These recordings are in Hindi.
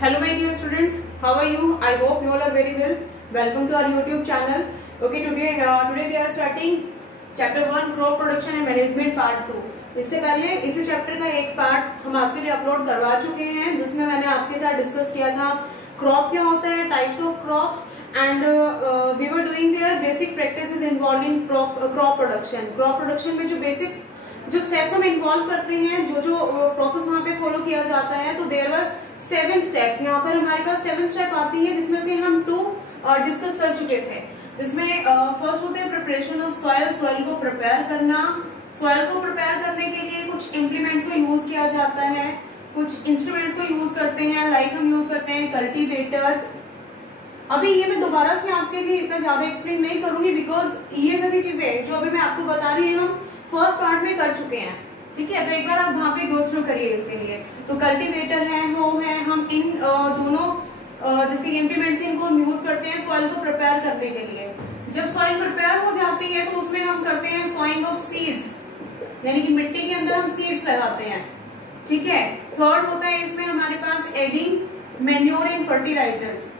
Hello my dear students, how are you? I hope you all are very well. Welcome to our YouTube channel. Okay, today we are starting chapter 1 crop production and management part 2. इससे पहले इसी चैप्टर का एक पार्ट हम आपके लिए अपलोड करवा चुके हैं, जिसमें मैंने आपके साथ डिस्कस किया था क्रॉप क्या होता है, types of crops, and we were doing their basic practices involve in crop production. Crop production में जो बेसिक जो स्टेप्स हम इन्वॉल्व करते हैं, जो प्रोसेस वहाँ पे फॉलो किया जाता है, तो देयर वर 7 स्टेप्स. यहाँ पर हमारे पास 7 स्टेप आती है, जिसमें से हम 2 डिस्कस कर चुके थे. जिसमें फर्स्ट होते हैं प्रिपरेशन ऑफ सॉइल, सॉइल को प्रिपेयर करना. सॉइल को प्रिपेयर करने के लिए कुछ इम्प्लीमेंट्स को यूज किया जाता है, कुछ इंस्ट्रूमेंट्स को यूज करते हैं, लाइक हम यूज करते हैं कल्टीवेटर. अभी ये मैं दोबारा से आपके लिए इतना ज्यादा एक्सप्लेन नहीं करूंगी, बिकॉज ये सभी चीजें जो अभी मैं आपको बता रही हूँ फर्स्ट पार्ट में कर चुके हैं. ठीक है, तो एक बार आप वहां पे गो थ्रू करिए इसके लिए. तो कल्टीवेटर है, वो है, हम इन दोनों जैसे इम्प्लीमेंट्स इनको हम यूज करते हैं सॉइल को प्रिपेयर करने के लिए. जब सॉइल प्रिपेयर हो जाती है तो उसमें हम करते हैं सोइंग ऑफ सीड्स, यानी कि मिट्टी के अंदर हम सीड्स लगाते हैं. ठीक है. थर्ड होता है इसमें हमारे पास एडिंग मैन्योर एंड फर्टिलाइजर्स.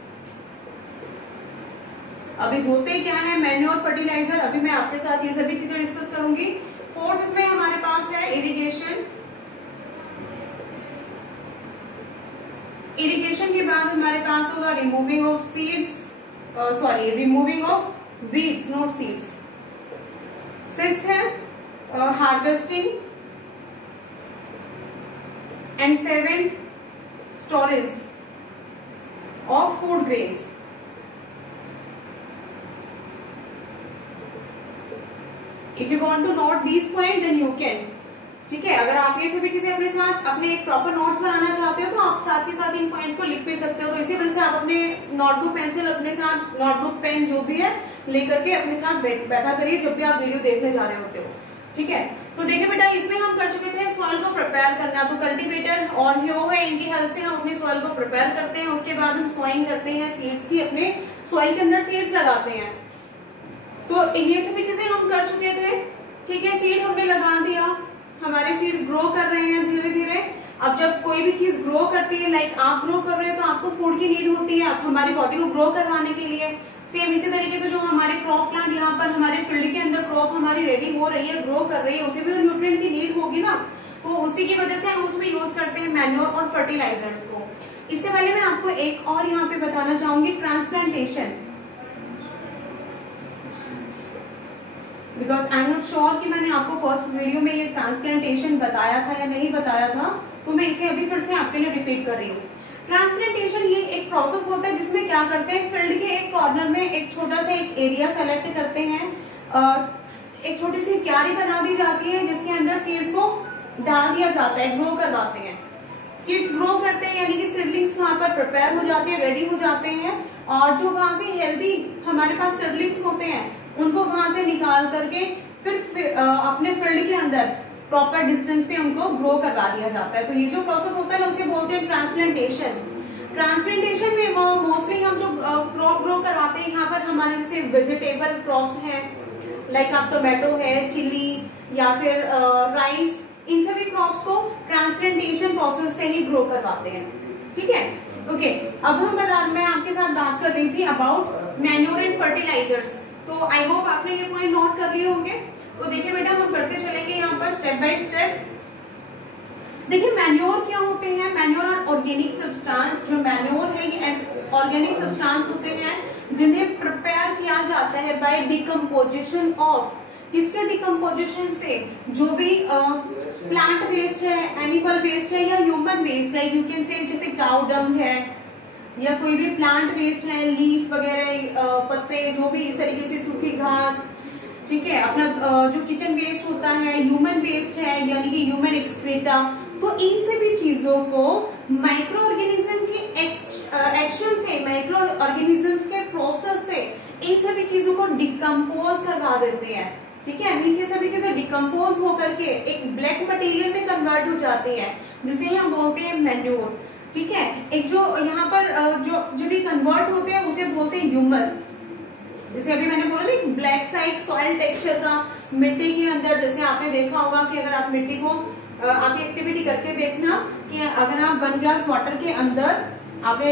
अभी होते क्या है मैन्योर, फर्टिलाइजर, अभी मैं आपके साथ ये सभी चीजें डिस्कस करूंगी. फोर्थ इसमें हमारे पास है इरिगेशन. इरिगेशन के बाद हमारे पास होगा removing of seeds, removing of weeds, not seeds. Sixth है harvesting, and seventh storage of food grains. If you want to note these points, then you can. ठीक है, अगर आप ये सभी चीजें अपने साथ अपने एक प्रॉपर नोट्स बनाना चाहते हो तो आप साथ के साथ इन पॉइंट्स को लिख भी सकते हो. तो इसी वजह से आप अपने नोटबुक पेंसिल अपने साथ, नोटबुक पेन जो भी है लेकर के अपने साथ बैठा करिए जब भी आप वीडियो देखने जा रहे होते हो. ठीक है, तो देखिए बेटा, इसमें हम कर चुके थे सॉइल को प्रिपेयर करना. तो कल्टीवेटर और ह्यो है, इनकी हेल्प से हम अपने सॉइल को प्रिपेयर करते हैं. उसके बाद हम सोइंग करते हैं सीड्स की, अपने सॉइल के अंदर सीड्स लगाते हैं. तो ये सभी चीजें हम कर चुके थे. ठीक है, सीड हमने लगा दिया, हमारे सीड ग्रो कर रहे हैं धीरे धीरे. अब जब कोई भी चीज ग्रो करती है, लाइक आप ग्रो कर रहे हो, तो आपको फूड की नीड होती है हमारी बॉडी को ग्रो करवाने के लिए. सेम इसी तरीके से जो हमारे क्रॉप प्लांट यहाँ पर हमारे फील्ड के अंदर क्रॉप हमारी रेडी हो रही है, ग्रो कर रही है, उसे भी न्यूट्रिएंट की नीड होगी ना. तो उसी की वजह से हम उसमें यूज करते हैं मैन्योर और फर्टिलाइजर्स को. इससे पहले मैं आपको एक और यहाँ पे बताना चाहूंगी, transplantation. Because I am not sure कि मैंने आपको फर्स्ट वीडियो में ये ट्रांसप्लांटेशन बताया था या नहीं बताया था, तो मैं इसे अभी फिर से आपके लिए रिपीट कर रही हूँ. ट्रांसप्लांटेशन ये एक प्रोसेस होता है जिसमें क्या करते हैं, फील्ड के एक कॉर्नर में एक छोटा सा एक एरिया सेलेक्ट करते हैं, एक छोटी सी क्यारी बना दी जाती है जिसके अंदर सीड्स को डाल दिया जाता है, ग्रो करवाते हैं. सीड्स ग्रो करते हैं, यानी कि सीडलिंग्स वहां पर प्रिपेयर हो जाते हैं, रेडी हो जाते हैं, और जो वहां से हेल्दी हमारे पास सीडलिंग्स होते हैं उनको वहां से निकाल करके फिर अपने फील्ड के अंदर प्रॉपर डिस्टेंस पे उनको ग्रो करवा दिया जाता है. तो ये जो प्रोसेस होता है ना, उसे बोलते हैं ट्रांसप्लांटेशन. ट्रांसप्लांटेशन में वो मोस्टली हम जो क्रॉप ग्रो करवाते हैं, यहाँ पर हमारे जैसे वेजिटेबल क्रॉप्स हैं, लाइक आप टोमेटो है, चिली या फिर राइस, इन सभी क्रॉप्स को ट्रांसप्लांटेशन प्रोसेस से ही ग्रो करवाते हैं. ठीक है, ओके. अब मैं आपके साथ बात कर रही थी अबाउट मैन्योर एंड फर्टिलाइजर्स. तो आई होप आपने ये पॉइंट नोट कर लिए होंगे. तो देखिए बेटा, हम करते चलेंगे यहाँ पर स्टेप बाय स्टेप. देखिए मैन्योर क्या होते हैं. मैन्योर और ऑर्गेनिक सब्सटेंस. जो मैन्योर है ये ऑर्गेनिक सब्सटेंस होते हैं जिन्हें प्रिपेयर किया जाता है बाय डिकम्पोजिशन ऑफ. किसके डिकम्पोजिशन से? जो भी प्लांट वेस्ट है, एनिमल वेस्ट है, या human waste, like you can say जैसे काउ डंग है, या कोई भी प्लांट वेस्ट है, लीफ वगैरह, पत्ते, जो भी इस तरीके से सूखी घास. ठीक है, अपना जो किचन वेस्ट होता है, ह्यूमन वेस्ट है, यानी कि ह्यूमन एक्सक्रीटा. तो इन सभी चीजों को माइक्रो ऑर्गेनिज्म के एक्शन से, माइक्रो ऑर्गेनिजम्स के प्रोसेस से इन सभी चीजों को डिकम्पोज करवा देते हैं. ठीक है, मीन्स ये सभी चीजें डिकम्पोज होकर के एक ब्लैक मटेरियल में कन्वर्ट हो जाती है, जिसे हम बोलते हैं मैन्योर. ठीक है, एक जो यहाँ पर जो भी कन्वर्ट होते हैं उसे बोलते हैं ह्यूमस. जैसे अभी मैंने बोला ना, ब्लैक सा एक सॉइल टेक्सचर का मिट्टी के अंदर, जैसे आपने देखा होगा कि अगर आप मिट्टी को आप एक्टिविटी करके देखना कि अगर आप 1 ग्लास वाटर के अंदर आपने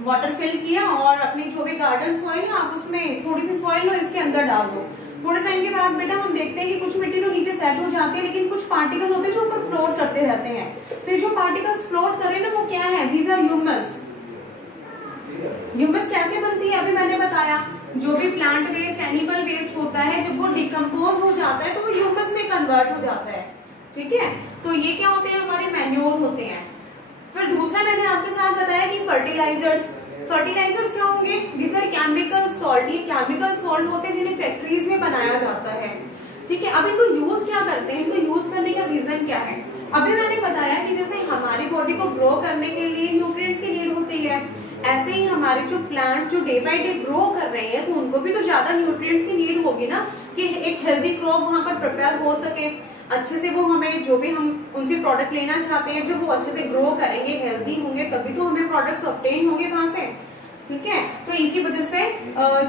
वाटर फिल किया और अपनी जो भी गार्डन सॉइल है आप उसमें थोड़ी सी सॉइल लो इसके अंदर डाल दो। थोड़े टाइम के बाद बेटा हम देखते हैं कि कुछ मिट्टी तो नीचे सेट हो जाती है, लेकिन कुछ पार्टिकल होते हैं जो ऊपर फ्लोट करते रहते हैं। तो ये जो पार्टिकल्स फ्लोट कर रहे हैं ना वो क्या है, दीज आर ह्यूमस। ह्यूमस कैसे बनती है अभी मैंने बताया, जो भी प्लांट वेस्ट एनिमल वेस्ट होता है जब वो डिकम्पोज हो जाता है तो वो ह्यूमस में कन्वर्ट हो जाता है। ठीक है, तो ये क्या होते हैं, हमारे मैन्योर होते हैं। फिर दूसरा मैंने आपके साथ बताया कि फर्टिलाइजर्स। फर्टिलाइजर्स क्या होंगे, दिस आर केमिकल सॉल्ट। ये केमिकल सॉल्ट होते हैं जिन्हें फैक्ट्रीज में बनाया जाता है। ठीक है, अब इनको यूज क्या करते हैं, इनको यूज करने का रीजन क्या है। अभी मैंने बताया कि जैसे हमारी बॉडी को ग्रो करने के लिए न्यूट्रिएंट्स की नीड होती है, ऐसे ही हमारे जो प्लांट जो डे बाय डे ग्रो कर रहे हैं तो उनको भी तो ज्यादा न्यूट्रिएंट्स की नीड होगी ना, कि एक हेल्दी क्रॉप वहां पर प्रिपेयर हो सके, अच्छे से वो हमें जो भी हम उनसे प्रोडक्ट लेना चाहते हैं जो वो अच्छे से ग्रो करेंगे, हेल्दी होंगे, तभी तो हमें प्रोडक्ट्स ऑब्टेन होंगे वहां से। ठीक है, तो इसी वजह से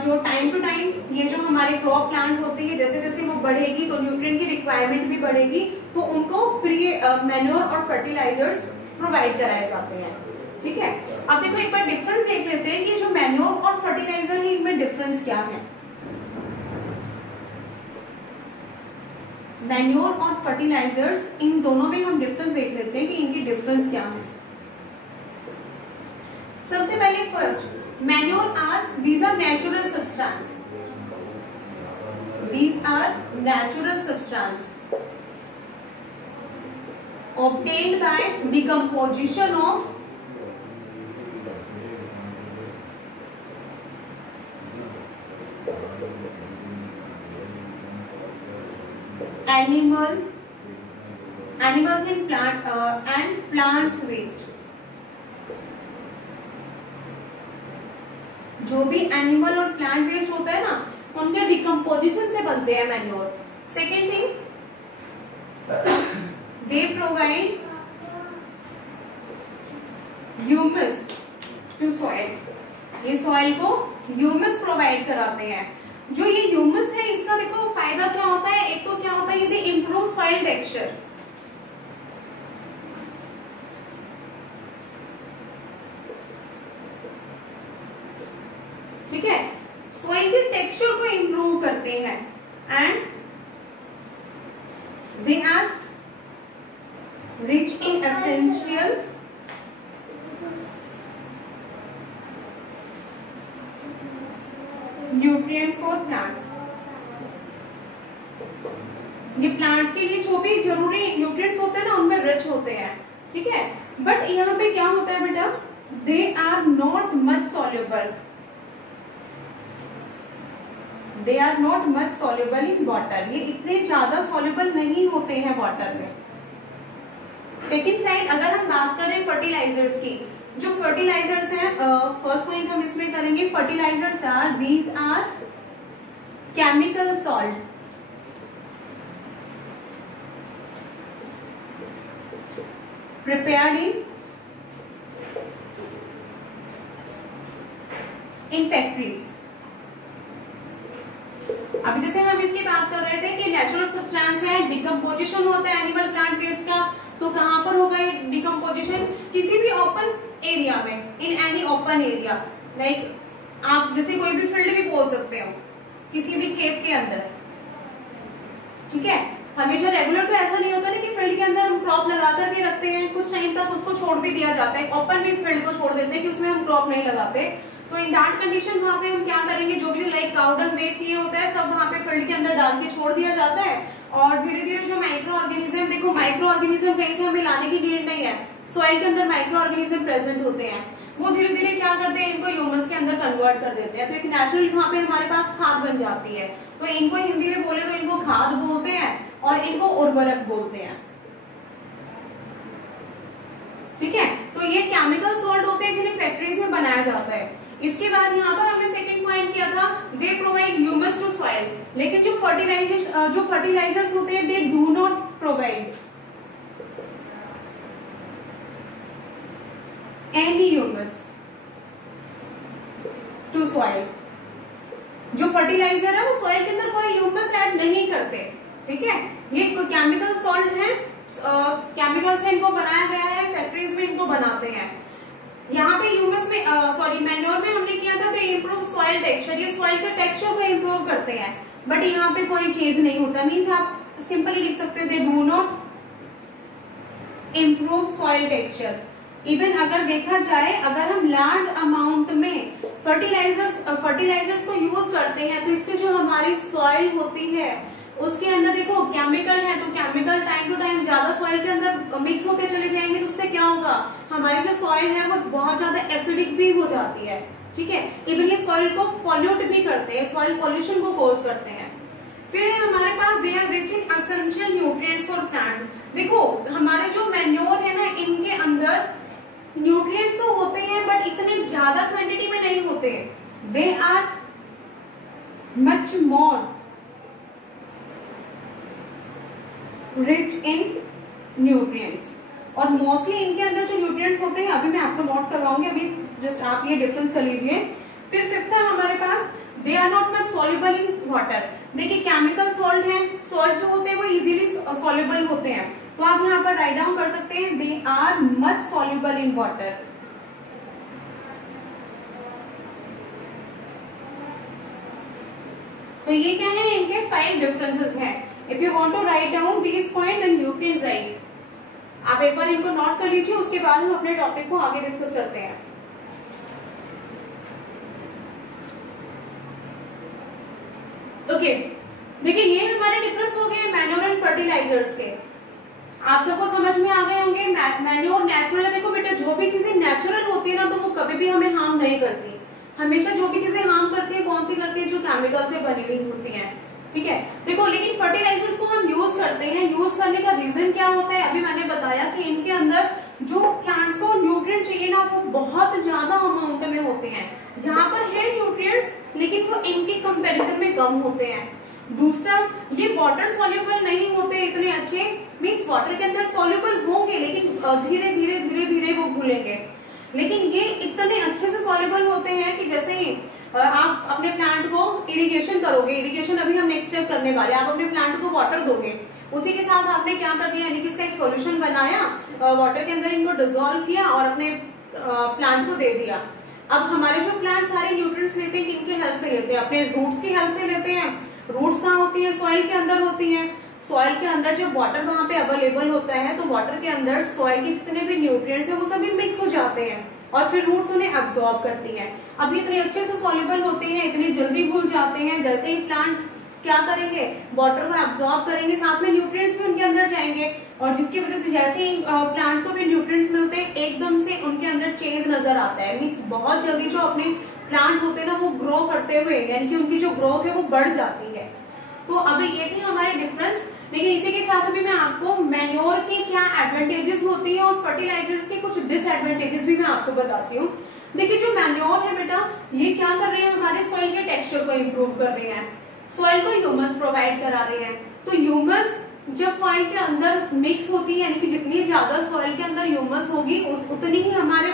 जो टाइम टू टाइम ये जो हमारे क्रॉप प्लांट होती है जैसे जैसे वो बढ़ेगी तो न्यूट्रिएंट की रिक्वायरमेंट भी बढ़ेगी, तो उनको फ्री मैन्योर और फर्टिलाइजर्स प्रोवाइड कराए जाते हैं। ठीक है, अब देखो एक बार डिफरेंस देख लेते हैं कि जो मैन्योर और फर्टिलाइजर है इनमें डिफरेंस क्या है। मैन्योर और फर्टिलाइजर्स इन दोनों में हम डिफरेंस देख लेते हैं कि इनकी डिफरेंस क्या है। सबसे पहले first, manure are these are natural substance. These are natural substance obtained by decomposition of animals in plant and plants waste। जो भी एनिमल और प्लांट वेस्ट होता है ना उनके डिकम्पोजिशन से बनते हैं manure. Second thing, they provide humus to soil. ये सॉइल को ह्यूमस प्रोवाइड कराते हैं। जो ये ह्यूमस है इसका देखो फायदा क्या होता है, एक तो क्या होता है ये इम्प्रूव सॉइल टेक्सचर। ठीक है, सॉइल के टेक्सचर को इम्प्रूव करते हैं and they are rich in essential nutrients for plants. ये प्लांट्स के लिए जो भी जरूरी न्यूट्रिएंट्स होते हैं ना उनमें रिच होते हैं। ठीक है, बट यहाँ पे क्या होता है बेटा, they are not much soluble. They are not much soluble in water. ये इतने ज्यादा सॉल्युबल नहीं होते हैं वाटर में। सेकेंड साइड अगर हम बात करें फर्टिलाइजर्स की, जो फर्टिलाइजर्स हैं, फर्स्ट पॉइंट हम इसमें करेंगे, fertilisers are these are chemical salt. Prepared in factories. अभी जैसे हम इसकी बात कर रहे थे कि नेचुरल सब्सटेंस है, डिकम्पोजिशन होता है एनिमल प्लांट वेस्ट का, तो कहां पर होगा ये डिकम्पोजिशन, किसी भी ओपन एरिया में, in any open area, like आप जैसे कोई भी फील्ड भी बोल सकते हो, किसी भी खेत के अंदर। ठीक है, हमेशा रेगुलर तो ऐसा नहीं होता ना कि फील्ड के अंदर हम क्रॉप लगा करके रखते हैं, कुछ टाइम तक उसको छोड़ भी दिया जाता है, ओपन भी फील्ड को छोड़ देते हैं कि उसमें हम क्रॉप नहीं लगाते। तो इन दैट कंडीशन वहां पे हम क्या करेंगे, जो भी लाइक काउडंग वेस्ट ये होता है सब वहां पे फील्ड के अंदर डाल के छोड़ दिया जाता है, और धीरे धीरे जो माइक्रो ऑर्गेनिज्म, देखो माइक्रो ऑर्गेनिज्म कहीं से हमें लाने की नीड नहीं है, सॉइल के अंदर माइक्रो ऑर्गेनिज्म प्रेजेंट होते हैं, वो धीरे धीरे क्या करते हैं, इनको ह्यूमस के अंदर कन्वर्ट कर देते हैं। तो एक नेचुरल वहां पे हमारे पास खाद बन जाती है। तो इनको हिंदी में बोले तो इनको खाद बोलते हैं और इनको उर्वरक बोलते हैं। ठीक है, तो ये केमिकल सॉल्ट होते हैं जिन्हें फैक्ट्रीज में बनाया जाता है। इसके बाद यहाँ पर हमने सेकंड पॉइंट किया था, they provide humus to soil. लेकिन जो फर्टिलाइजर्स होते हैं they do not provide any humus to soil. जो फर्टिलाइजर है वो सॉइल के अंदर कोई ह्यूमस ऐड नहीं करते। ठीक है, ये केमिकल सॉल्ट है, केमिकल से इनको बनाया गया है, फैक्ट्रीज में इनको बनाते हैं। यहाँ पे ह्यूमस में सॉरी मैन्योर में हमने किया था तो इम्प्रूव सॉइल टेक्सचर, ये सॉइल के टेक्सचर को इम्प्रूव करते हैं, बट यहाँ पे कोई चीज नहीं होता। मीन्स आप सिंपली लिख सकते हो दे do not improve soil texture. Even अगर देखा जाए, अगर हम लार्ज अमाउंट में फर्टिलाइजर्स को यूज करते हैं तो इससे जो हमारी सॉइल होती है उसके अंदर देखो केमिकल है, तो केमिकल टाइम टू टाइम ज्यादा सॉइल के अंदर मिक्स होते चले जाएंगे, तो उससे क्या होगा, हमारी जो सॉइल है वो बहुत ज्यादा एसिडिक भी हो जाती है। ठीक है, इवन ये सॉइल को पॉल्यूट भी करते हैं, सॉइल पॉल्यूशन को कॉज करते हैं। फिर है हमारे पास they are rich in essential nutrients for plants. देखो हमारे जो मैन्योर है ना, इनके अंदर न्यूट्रिएंट्स तो होते हैं बट इतने ज्यादा क्वांटिटी में नहीं होते। They are much more rich in nutrients, और मोस्टली इनके अंदर जो न्यूट्रिएंट्स होते हैं अभी मैं आपको नोट करवाऊंगी, अभी जस्ट आप ये डिफरेंस कर लीजिए। फिर फिफ्थ है हमारे पास they are not much soluble in water. देखिए केमिकल सॉल्ट है, सॉल्ट जो होते हैं वो इजीली सॉल्युबल होते हैं, तो आप यहाँ पर राइट डाउन कर सकते हैं they are much soluble in water. तो ये क्या है, इनके 5 डिफरेंसेस हैं। If you want to write down this point then you can write. आप एक बार इनको नोट कर लीजिए, उसके बाद हम अपने टॉपिक को आगे डिस्कस करते हैं। ओके, देखिए ये हमारे डिफरेंस हो गए मैन्योर एंड फर्टिलाइजर्स के। आप सबको समझ में आ गए होंगे। मैन्योर नेचुरल है। देखो बेटा, जो भी चीजें नेचुरल होती है ना तो वो कभी भी हमें हार्म नहीं करती। हमेशा जो भी चीजें हार्म करती है कौन सी करती है, जो केमिकल से बनी हुई होती है। ठीक है, देखो लेकिन फर्टिलाइजर्स को हम यूज करते हैं, यूज करने का रीजन क्या होता है, अभी मैंने बताया कि इनके अंदर जो प्लांट्स को न्यूट्रिएंट चाहिए ना वो बहुत ज्यादा अमाउंट में होते हैं। यहाँ पर है न्यूट्रिएंट्स लेकिन वो इनके कंपैरिजन में कम होते हैं। दूसरा, ये वाटर सॉल्युबल नहीं होते इतने अच्छे, मींस वाटर के अंदर सॉल्युबल होंगे लेकिन धीरे धीरे धीरे धीरे वो घुलेंगे। लेकिन ये इतने अच्छे से सॉल्युबल होते हैं कि जैसे ही आप अपने प्लांट को इरिगेशन करोगे, इरिगेशन अभी हम नेक्स्ट स्टेप करने वाले, आप अपने प्लांट को वाटर दोगे, उसी के साथ आपने क्या कर दिया, यानी कि इसका एक सॉल्यूशन बनाया, वाटर के अंदर इनको डिसॉल्व किया और अपने प्लांट को दे दिया। अब हमारे जो प्लांट सारे न्यूट्रिएंट्स लेते हैं किनके हेल्प से लेते हैं, अपने रूट्स की हेल्प से लेते हैं। रूट्स कहाँ होती है, सॉइल के अंदर होती है। सॉइल के अंदर जब वाटर वहां पे अवेलेबल होता है तो वाटर के अंदर सॉइल के जितने भी न्यूट्रिएंट्स है वो सभी मिक्स हो जाते हैं और फिर रूट्स उन्हें एब्जॉर्ब करती हैं। अब इतने अच्छे से सॉल्युबल होते हैं, इतने जल्दी घुल जाते हैं, जैसे ही प्लांट क्या करेंगे, वाटर को एब्जॉर्ब करेंगे, साथ में न्यूट्रिएंट्स भी उनके अंदर जाएंगे और जिसकी वजह से जैसे ही प्लांट्स को भी न्यूट्रिएंट्स मिलते हैं एकदम से उनके अंदर चेंज नजर आता है। मीन्स बहुत जल्दी जो अपने प्लांट होते हैं ना वो ग्रो करते हुए, यानी कि उनकी जो ग्रोथ है वो बढ़ जाती है। तो अभी ये थे हमारे डिफरेंस, लेकिन इसी के साथ अभी मैं आपको मैन्योर के क्या एडवांटेजेस होती है और फर्टिलाइजर्स के कुछ डिसएडवांटेजेस भी मैं आपको बताती हूँ। देखिए जो मैन्योर है बेटा, ये क्या कर रहे हैं, हमारे सॉइल के टेक्सचर को इम्प्रूव कर रहे हैं, सॉइल को ह्यूमस प्रोवाइड करा रहे हैं। तो ह्यूमस जब सॉइल के अंदर मिक्स होती है, यानी कि जितनी ज्यादा सॉइल के अंदर ह्यूमस होगी उतनी ही हमारे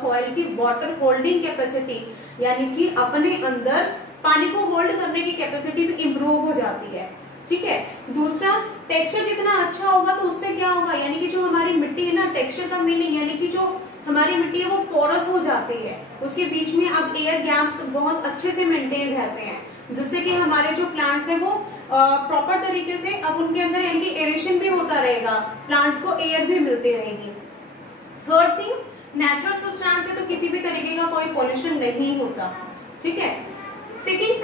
सॉइल की वाटर होल्डिंग कैपेसिटी, यानी कि अपने अंदर पानी को होल्ड करने की कैपेसिटी भी इम्प्रूव हो जाती है। ठीक है, दूसरा, टेक्सचर जितना अच्छा होगा तो उससे क्या होगा, यानी कि जो हमारी मिट्टी है ना, टेक्सचर का मीनिंग यानी कि जो हमारी मिट्टी है वो पोरस हो जाती है, उसके बीच में अब एयर गैप्स बहुत अच्छे से मेंटेन रहते हैं, जिससे कि हमारे जो प्लांट्स है वो प्रॉपर तरीके से अब उनके अंदर यानी कि एरेशन भी होता रहेगा, प्लांट्स को एयर भी मिलती रहेगी। थर्ड थिंग, नेचुरल सब्सटेंस है तो किसी भी तरीके का कोई पॉल्यूशन नहीं होता। ठीक है, सेकेंड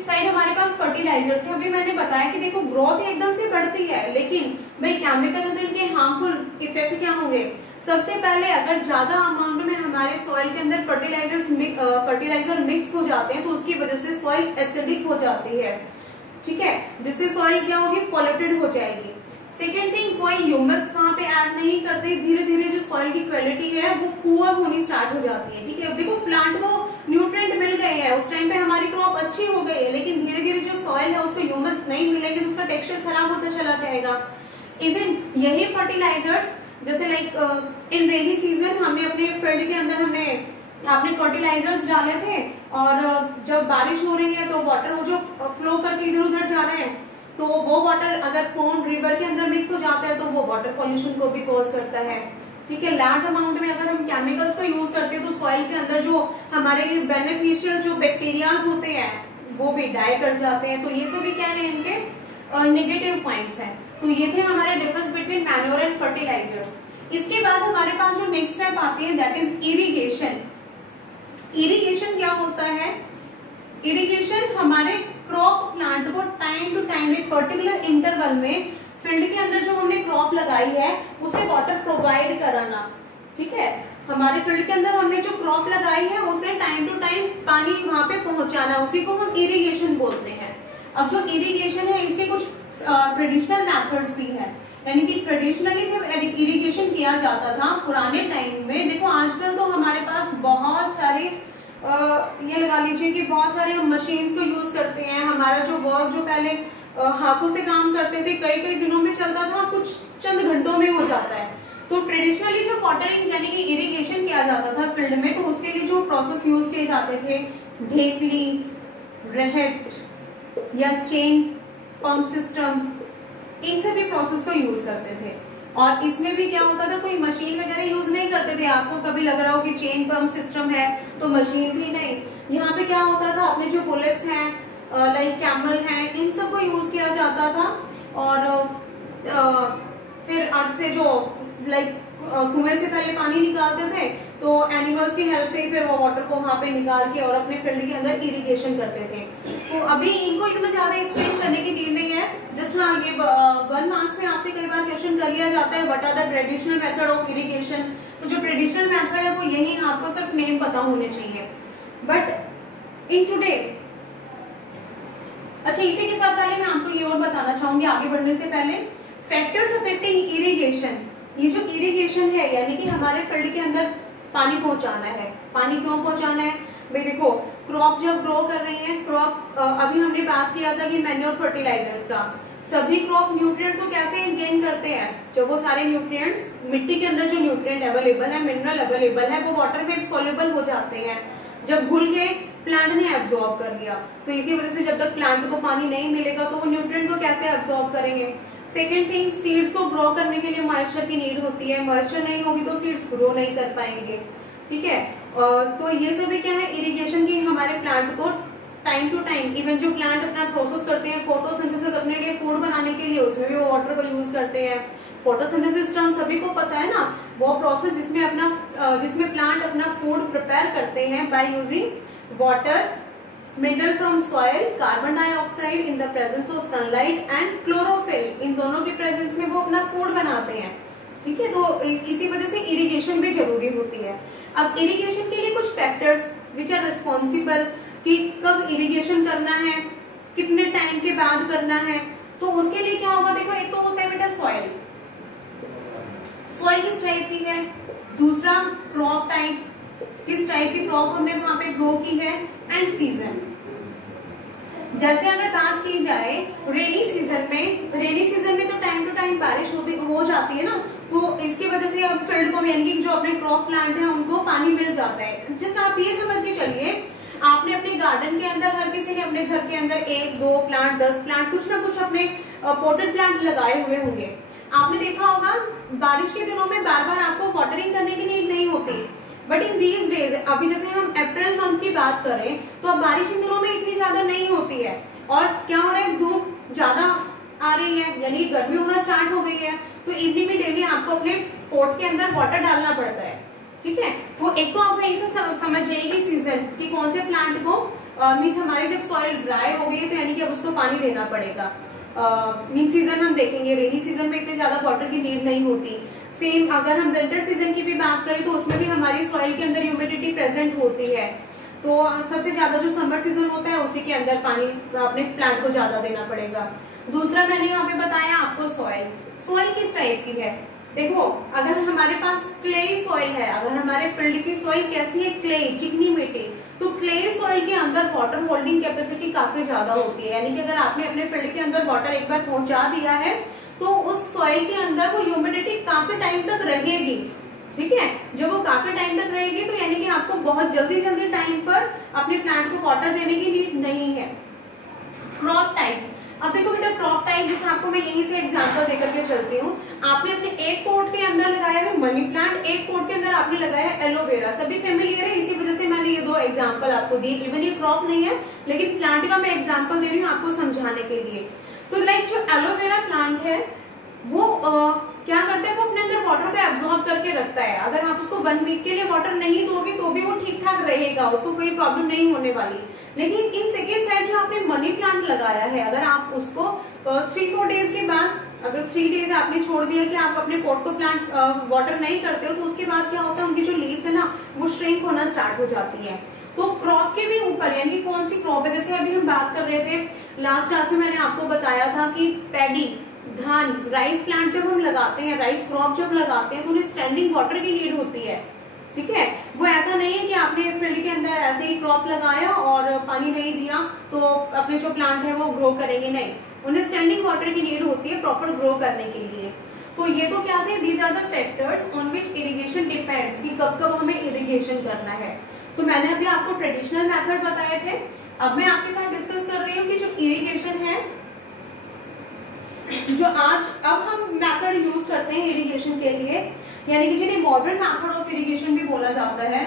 साइड हमारे पास फर्टिलाइजर्स है। अभी मैंने बताया कि देखो ग्रोथ एकदम से बढ़ती है, लेकिन भाई केमिकल तो इनके हार्मफुल इफेक्ट क्या होंगे। सबसे पहले अगर ज्यादा अमाउंट में हमारे सॉइल के अंदर फर्टिलाइजर मिक्स हो जाते हैं तो उसकी वजह से सॉइल एसिडिक हो जाती है। ठीक है, जिससे सॉइल क्या होगी, पॉल्यूटेड हो जाएगी। सेकेंड थिंग, कोई ह्यूमस वहां पे ऐड नहीं करते, धीरे धीरे जो सॉइल की क्वालिटी है वो पुअर होनी स्टार्ट हो जाती है। ठीक है, देखो प्लांट को न्यूट्रिएंट मिल गए हैं, उस टाइम पे हमारी क्रॉप अच्छी हो गई है, लेकिन धीरे धीरे जो सॉइल है उसको ह्यूमस नहीं मिलेगी तो उसका टेक्सचर खराब होता चला जाएगा। इवन यही फर्टिलाइजर्स जैसे लाइक इन रेनी सीजन हमने अपने फील्ड के अंदर हमने आपने फर्टिलाइजर्स डाले थे और जब बारिश हो रही है तो वाटर वो जो फ्लो करके इधर उधर जा रहे हैं तो वो वाटर अगर पोंड रिवर के अंदर मिक्स हो जाता है तो वो वाटर पॉल्यूशन को भी कॉज करता है। ठीक है। लार्ज अमाउंट में अगर हम केमिकल्स को यूज करते हैं तो सॉइल के अंदर जो हमारे बेनिफिशियल जो बैक्टीरियाज होते हैं वो भी डाई कर जाते हैं। तो ये सभी क्या है, इनके नेगेटिव पॉइंट्स हैं। तो ये थे हमारे difference between manure and fertilisers. इसके बाद हमारे पास जो नेक्स्ट स्टेप आती है दैट इज इरिगेशन। इरिगेशन क्या होता है? इरिगेशन हमारे क्रॉप प्लांट को टाइम टू टाइम एक पर्टिकुलर इंटरवल में फील्ड के अंदर जो हमने क्रॉप लगाई है उसे वाटर प्रोवाइड कराना। ठीक है, हमारे फील्ड के अंदर हमने जो क्रॉप लगाई है उसे टाइम टू टाइम पानी वहां पे पहुंचाना, उसी को हम इरिगेशन बोलते हैं। अब जो इरिगेशन है इसके कुछ ट्रेडिशनल मेथड्स भी है, यानी कि ट्रेडिशनली जब इरिगेशन किया जाता था पुराने टाइम में, देखो आजकल तो हमारे पास बहुत सारे ये लगा लीजिए कि बहुत सारे हम मशीन्स को यूज करते हैं। हमारा जो वर्क जो पहले हाथों से काम करते थे कई कई दिनों में चलता था, कुछ चंद घंटों में हो जाता है। तो ट्रेडिशनली जो वाटरिंग यानी कि इरिगेशन किया जाता था फील्ड में, तो उसके लिए जो प्रोसेस यूज किए जाते थे ढेकली, रेहेट या चेन पंप सिस्टम, इन सभी प्रोसेस को यूज करते थे। और इसमें भी क्या होता था, कोई मशीन वगैरह यूज नहीं करते थे। आपको कभी लग रहा हो कि चेन पंप सिस्टम है तो मशीन थी, नहीं। यहाँ पे क्या होता था, अपने जो बुलेट्स हैं लाइक कैमल हैं, इन सब को यूज किया जाता था। और फिर अर्थ से जो लाइक कुएं से पहले पानी निकालते थे तो एनिमल्स की हेल्प से ही फिर वो वाटर को वहां पे निकाल के और अपने फील्ड के अंदर इरिगेशन करते थे। तो अभी इनको इतना ज्यादा एक्सप्लेन करने की नीड नहीं है, जस्ट हाँ ये 1 मार्क्स में आपसे कई बार क्वेश्चन कर लिया जाता है what are the traditional method of irrigation. तो जो ट्रेडिशनल मेथड है वो यही, आपको सिर्फ नेम पता होने चाहिए। बट इन टुडे, अच्छा इसी के साथ पहले मैं आपको ये और बताना चाहूंगी आगे बढ़ने से पहले, फैक्टर्स अफेक्टिंग इरिगेशन। ये जो इरिगेशन है यानी कि हमारे फील्ड के अंदर पानी पहुंचाना है। पानी क्यों पहुंचाना है भाई? देखो क्रॉप जब ग्रो कर रही है, क्रॉप अभी हमने बात किया था कि मैन्योर फर्टिलाइजर्स का, सभी क्रॉप न्यूट्रिएंट्स को कैसे गेन करते हैं? जब वो सारे न्यूट्रिएंट्स मिट्टी के अंदर जो न्यूट्रिएंट अवेलेबल है, मिनरल अवेलेबल है, वो वाटर में सोल्यूबल हो जाते हैं। जब घुल गए प्लांट ने एब्जॉर्ब कर लिया, तो इसी वजह से जब तक प्लांट को पानी नहीं मिलेगा तो वो न्यूट्रिएंट को कैसे एब्जॉर्ब करेंगे? सेकेंड थिंग, सीड्स को ग्रो करने के लिए मॉइस्चर की नीड होती है। मॉइस्चर नहीं होगी तो सीड्स ग्रो नहीं कर पाएंगे। ठीक है, तो ये सभी क्या है, इरिगेशन की हमारे प्लांट को टाइम टू टाइम, इवन जो प्लांट अपना प्रोसेस करते हैं फोटोसिंथेसिस अपने लिए फूड बनाने के लिए, उसमें भी वो वाटर को यूज करते हैं। फोटोसिंथेसिस हम सभी को पता है ना, वो प्रोसेस जिसमें प्लांट अपना फूड प्रिपेयर करते हैं by using water, mineral from soil, carbon dioxide in the presence of sunlight and chlorophyll, इन दोनों के प्रेजेंस में वो अपना फूड बनाते हैं। ठीक है, तो इसी वजह से इरिगेशन भी जरूरी होती है। अब इरिगेशन के लिए कुछ फैक्टर्स विच आर रिस्पॉन्सिबल कि कब इरिगेशन करना है, कितने टाइम के बाद करना है, तो उसके लिए क्या होगा, देखो एक तो होता है बेटा सॉइल। सॉइल किस टाइप की है? दूसरा क्रॉप टाइप, किस टाइप की क्रॉप हमने वहां पे ग्रो की है, एंड सीजन। जैसे अगर बात की जाए रेनी सीजन में तो टाइम टू टाइम बारिश हो जाती है ना, तो इसकी वजह से अब फील्ड को यानी कि जो अपने क्रॉप प्लांट है उनको पानी मिल जाता है। जस्ट आप ये समझ के चलिए, आपने अपने गार्डन के अंदर, हर किसी ने अपने घर के अंदर 1, 2 प्लांट, 10 प्लांट, कुछ ना कुछ अपने पोटेड प्लांट लगाए हुए होंगे। आपने देखा होगा बारिश के दिनों में बार बार आपको वाटरिंग करने की नीड नहीं होती, बट इन दीज डेज, अभी जैसे हम अप्रैल मंथ की बात करें तो अब बारिश इन दिनों में इतनी ज्यादा नहीं होती है, और क्या हो रहा है, धूप ज्यादा आ रही है, यानी गर्मी होना स्टार्ट हो गई है, तो इवनिंग में डेली आपको अपने पोट के अंदर वाटर डालना पड़ता है। ठीक है, तो एक तो आप ऐसे समझ जाइए सीजन कि कौन से प्लांट को मीन्स हमारे जब सॉइल ड्राई हो गई है तो यानी कि अब उसको पानी देना पड़ेगा। मीन सीजन हम देखेंगे, रेनी सीजन में इतने ज्यादा वाटर की नीड नहीं होती। सेम अगर हम विंटर सीजन की भी बात करें तो उसमें भी हमारी सॉइल के अंदर ह्यूमिडिटी प्रेजेंट होती है, तो सबसे ज्यादा जो समर सीजन होता है उसी के अंदर पानी अपने प्लांट को ज्यादा देना पड़ेगा। दूसरा मैंने यहाँ पे बताया आपको सॉइल किस टाइप की है। देखो अगर हमारे पास क्ले सॉइल है, अगर हमारे फील्ड की सॉइल कैसी है, क्ले, चिकनी मिट्टी, तो क्ले सॉइल के अंदर वाटर होल्डिंग कैपेसिटी काफी ज्यादा होती है, यानी कि अगर आपने अपने फील्ड के अंदर वाटर एक बार पहुंचा दिया है तो उस सॉइल के अंदर वो ह्यूमिडिटी काफी टाइम तक रहेगी। ठीक है, जब वो काफी टाइम तक रहेगी तो यानी कि आपको बहुत जल्दी टाइम पर अपने प्लांट को वाटर देने की नीड नहीं है। क्रॉप टाइप, अब देखो बेटा क्रॉप टाइप लाइक जैसे आपको मैं यहीं से एग्जांपल देकर के चलती हूँ, आपने अपने एक पॉट के अंदर लगाया है मनी प्लांट, एक पॉट के अंदर आपने लगाया है एलोवेरा, सभी फेमिलियर है, इसी वजह से मैंने ये दो एग्जाम्पल आपको दिए। इवन ये क्रॉप नहीं है लेकिन प्लांट का मैं एग्जाम्पल दे रही हूँ आपको समझाने के लिए। तो लाइक जो एलोवेरा प्लांट है वो क्या करता है, वो अपने अंदर वाटर को एब्जॉर्ब करके रखता है। अगर आप उसको 1 वीक के लिए वाटर नहीं दोगे तो भी वो ठीक ठाक रहेगा, उसको कोई प्रॉब्लम नहीं होने वाली। लेकिन इन सेकेंड साइड जो आपने मनी प्लांट लगाया है, अगर आप उसको 3-4 डेज के बाद, अगर 3 डेज आपने छोड़ दिया कि आप अपने पॉट को प्लांट वाटर नहीं करते हो, तो उसके बाद क्या होता है, उनकी जो लीव्स है ना वो श्रिंक होना स्टार्ट हो जाती है। तो क्रॉप के भी ऊपर, यानी कि कौन सी क्रॉप है, जैसे अभी हम बात कर रहे थे लास्ट क्लास में, मैंने आपको बताया था कि पैडी, धान, राइस प्लांट जब हम लगाते हैं, राइस क्रॉप जब लगाते हैं तो उन्हें स्टैंडिंग वाटर की नीड होती है। ठीक है, वो ऐसा नहीं है कि आपने फील्ड के अंदर ऐसे ही क्रॉप लगाया और पानी नहीं दिया तो अपने जो प्लांट है वो ग्रो करेंगे, नहीं, उन्हें स्टैंडिंग वाटर की नीड होती है प्रॉपर ग्रो करने के लिए। तो ये तो क्या थे, these are the factors on which irrigation depends, कि कब कब हमें इरिगेशन करना है। तो मैंने अभी आपको ट्रेडिशनल मेथड बताए थे, अब मैं आपके साथ डिस्कस कर रही हूँ कि जो इरिगेशन है, जो आज अब हम मेथड यूज करते हैं इरिगेशन के लिए, यानी कि जिन्हें मॉडर्न मेथड ऑफ इरिगेशन भी बोला जाता है,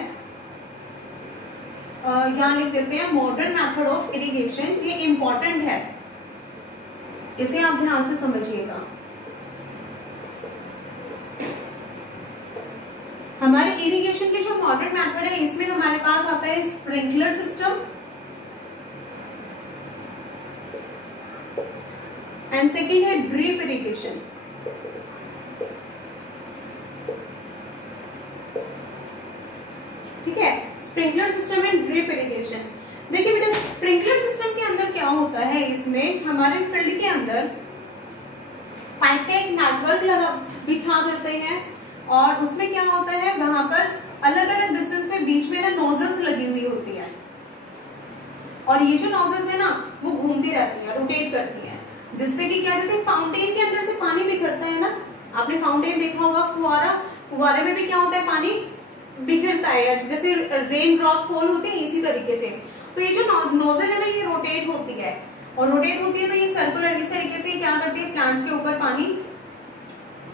यहाँ लिख देते हैं मॉडर्न मेथड ऑफ इरिगेशन। ये इंपॉर्टेंट है, इसे आप ध्यान से समझिएगा। हमारे इरिगेशन के जो मॉडर्न मेथड है, इसमें हमारे पास आता है स्प्रिंकलर सिस्टम एंड सेकेंड है ड्रिप इरिगेशन। ठीक है, sprinkler system and drip irrigation. देखिए बेटा, स्प्रिंकलर सिस्टम के अंदर क्या होता है, इसमें हमारे फील्ड के अंदर पाइप का एक नेटवर्क बिछा देते हैं और उसमें क्या होता है, वहां पर अलग अलग डिस्टेंस में बीच में ना नोजल्स लगी हुई होती है, और ये जो नोजल्स है ना वो घूमती रहती है, रोटेट करती है, जिससे कि क्या, जैसे फाउंटेन के अंदर से पानी बिखरता है ना, आपने फाउंटेन देखा होगा, फुवारे में भी क्या होता है, पानी बिखरता है, जैसे रेन ड्रॉप फॉल होते हैं, इसी तरीके से। तो ये जो नोजल है ना ये रोटेट होती है, और रोटेट होती है तो ये सर्कुलर इस तरीके से क्या करती है, प्लांट्स के ऊपर पानी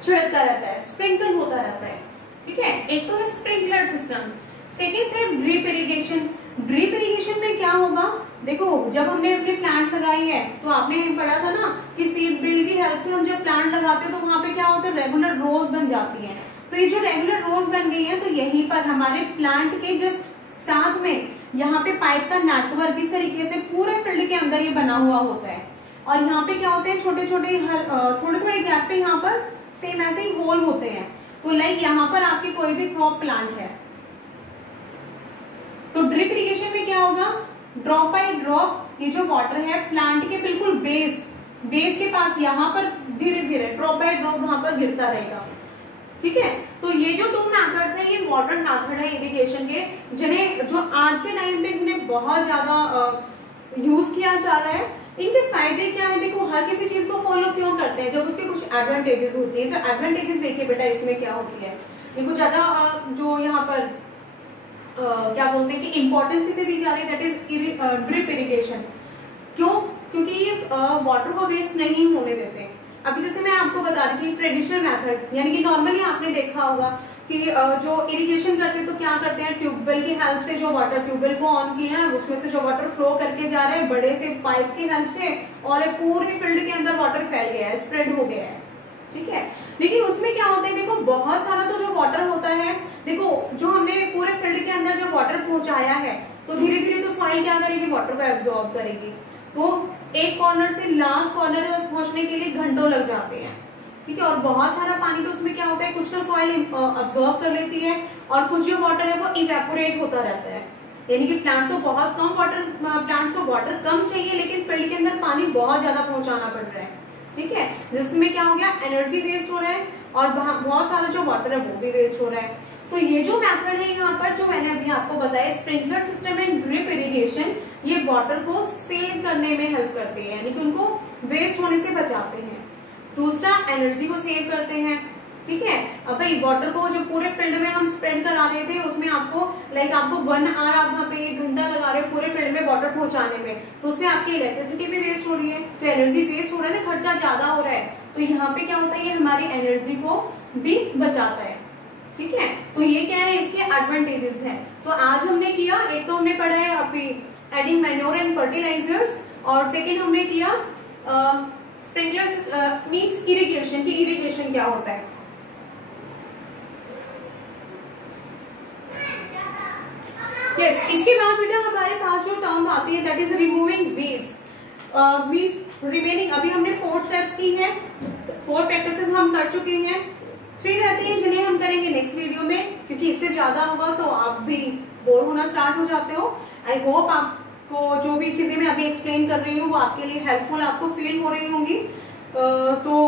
छिड़कता रहता है, स्प्रिंकल होता रहता है। ठीक है, एक तो है स्प्रिंकलर सिस्टम, सेकेंड है ड्रिप इरिगेशन। ड्रिप इरिगेशन में क्या होगा, देखो जब हमने अपने प्लांट लगाई है तो आपने पढ़ा था ना कि सीड ड्रिल की हेल्प से हम जब प्लांट लगाते हैं तो वहां पे क्या होता है, रेगुलर रोज बन जाती है। तो ये जो रेगुलर रोज बन गई है, तो यहीं पर हमारे प्लांट के जस्ट साथ में यहाँ पे पाइप का नेटवर्क इस तरीके से पूरे फील्ड के अंदर ये बना हुआ होता है, और यहाँ पे क्या होते हैं, छोटे छोटे थोड़े थोड़े गैप पे यहाँ पर सेम ऐसे ही होल होते हैं। तो लाइक यहाँ पर आपकी कोई भी क्रॉप प्लांट है, तो ड्रिप इरिगेशन में क्या होगा, ड्रॉप बाय ड्रॉप ये जो वाटर है प्लांट के बिल्कुल बेस के पास यहाँ पर धीरे धीरे ड्रॉप बाय ड्रॉप वहां पर गिरता रहेगा। ठीक है, तो ये जो 2 मेथड्स हैं ये मॉडर्न मेथड है इरिगेशन के, जिन्हें जो आज के टाइम पे जिन्हें बहुत ज्यादा यूज किया जा रहा है। इनके फायदे क्या है, देखो हर किसी चीज को फॉलो क्यों करते हैं, जब उसके कुछ एडवांटेजेस होती है। तो एडवांटेजेस देखिए बेटा इसमें क्या होती है, देखो ज्यादा जो यहाँ पर क्या बोलते हैं कि इंपॉर्टेंस किसे दी जा रही है, दैट इज ड्रिप इरिगेशन। क्यों, क्योंकि ये वाटर को वेस्ट नहीं होने देते। अभी जैसे मैं आपको बता रही थी ट्रेडिशनल मेथड, यानी कि नॉर्मली आपने देखा होगा कि जो इरिगेशन करते तो क्या करते हैं, ट्यूबवेल की हेल्प से जो वाटर, ट्यूबवेल को ऑन किया है उसमें से जो वाटर फ्लो करके जा रहा है बड़े से पाइप की हेल्प से, और पूरे फील्ड के अंदर वाटर फैल गया है, स्प्रेड हो गया है। ठीक है, लेकिन उसमें क्या होता है, देखो बहुत सारा तो जो वाटर होता है, देखो जो हमने पूरे फील्ड के अंदर जब वाटर पहुंचाया है तो धीरे धीरे तो सॉइल क्या करेगी, वाटर को एब्जॉर्ब करेगी। तो एक कॉर्नर से लास्ट कॉर्नर तक पहुंचने के लिए घंटों लग जाते हैं। ठीक है, और बहुत सारा पानी तो उसमें क्या होता है, कुछ तो सॉइल अब्सॉर्ब कर लेती है और कुछ जो वाटर है वो इवेपोरेट होता रहता है। यानी कि प्लांट तो बहुत कम वाटर, प्लांट्स को वाटर कम चाहिए लेकिन फील्ड के अंदर पानी बहुत ज्यादा पहुंचाना पड़ रहा है। ठीक है, जिसमें क्या हो गया, एनर्जी वेस्ट हो रहा है और बहुत सारा जो वाटर है वो भी वेस्ट हो रहा है। तो ये जो मेथड है यहाँ पर जो मैंने अभी आपको बताया, sprinkler system and drip irrigation, ये वाटर को सेव करने में हेल्प करते हैं, यानी कि उनको वेस्ट होने से बचाते हैं। दूसरा, एनर्जी को सेव करते हैं। ठीक है, अब भाई वाटर को जो पूरे फील्ड में हम स्प्रेड करा रहे थे उसमें आपको आपको 1 आवर आप वहाँ पे 1 घंटा लगा रहे हो पूरे फील्ड में वाटर पहुंचाने में, तो उसमें आपकी इलेक्ट्रिसिटी भी वेस्ट हो रही है, तो एनर्जी वेस्ट हो रहा है ना, खर्चा खर्चा ज्यादा हो रहा है तो यहाँ पे क्या होता है, ये हमारी एनर्जी को भी बचाता है। ठीक है, तो ये क्या है, इसके एडवांटेजेस हैं। तो आज हमने किया, एक तो हमने पढ़ा है अभी एडिंग मैन्योर एंड फर्टिलाइजर्स, और सेकेंड हमने किया स्प्रिंकलर्स मींस इरिगेशन, की इरिगेशन क्या होता है। यस, इसके बाद बेटा हमारे पास जो टर्म आती है that is removing weeds means remaining. अभी हमने 4 स्टेप्स की है, 4 प्रैक्टिसेस हम कर चुके हैं, 3 रहते हैं जिन्हें हम करेंगे नेक्स्ट वीडियो में, क्योंकि इससे ज्यादा होगा तो आप भी बोर होना स्टार्ट हो जाते हो। आई होप आपको जो भी चीजें मैं अभी एक्सप्लेन कर रही हूँ वो आपके लिए हेल्पफुल आपको फील हो रही होंगी। तो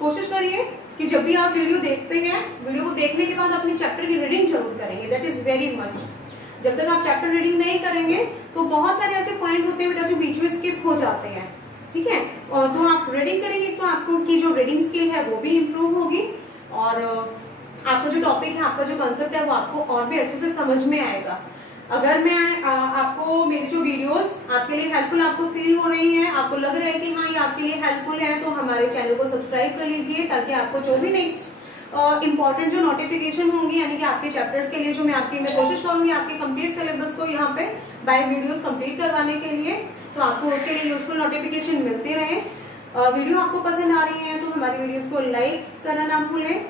कोशिश करिए कि जब भी आप वीडियो देखते हैं, वीडियो को देखने के बाद अपने चैप्टर की रीडिंग जरूर करेंगे, दैट इज वेरी मस्ट। जब तक आप चैप्टर रीडिंग नहीं करेंगे तो बहुत सारे ऐसे पॉइंट होते हैं बेटा जो बीच में स्किप हो जाते हैं। ठीक है, और तो आप रीडिंग करेंगे तो आपको की जो रीडिंग स्किल है वो भी इम्प्रूव होगी, और आपका जो टॉपिक है, आपका जो कंसेप्ट है वो आपको और भी अच्छे से समझ में आएगा। अगर मैं आपको मेरी जो वीडियोस आपके लिए हेल्पफुल आपको फील हो रही हैं, आपको लग रहा है कि हाँ ये आपके लिए हेल्पफुल है, तो हमारे चैनल को सब्सक्राइब कर लीजिए, ताकि आपको जो भी नेक्स्ट इंपॉर्टेंट जो नोटिफिकेशन होंगी, यानी कि आपके चैप्टर्स के लिए जो मैं कोशिश करूंगी आपके कंप्लीट सिलेबस को यहाँ पे बाय वीडियोस कंप्लीट करवाने के लिए, तो आपको उसके लिए यूजफुल नोटिफिकेशन मिलते रहे। वीडियो आपको पसंद आ रही है तो हमारी वीडियोस को लाइक करना ना भूलें,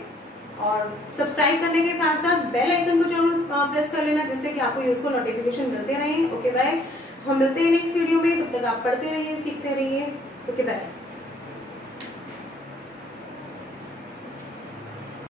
और सब्सक्राइब करने के साथ साथ बेल आइकन को जरूर प्रेस कर लेना, जिससे कि आपको यूजफुल नोटिफिकेशन मिलते रहें। ओके बाय, हम मिलते हैं नेक्स्ट वीडियो में, तब तक आप पढ़ते रहिए, सीखते रहिए। Okay bye.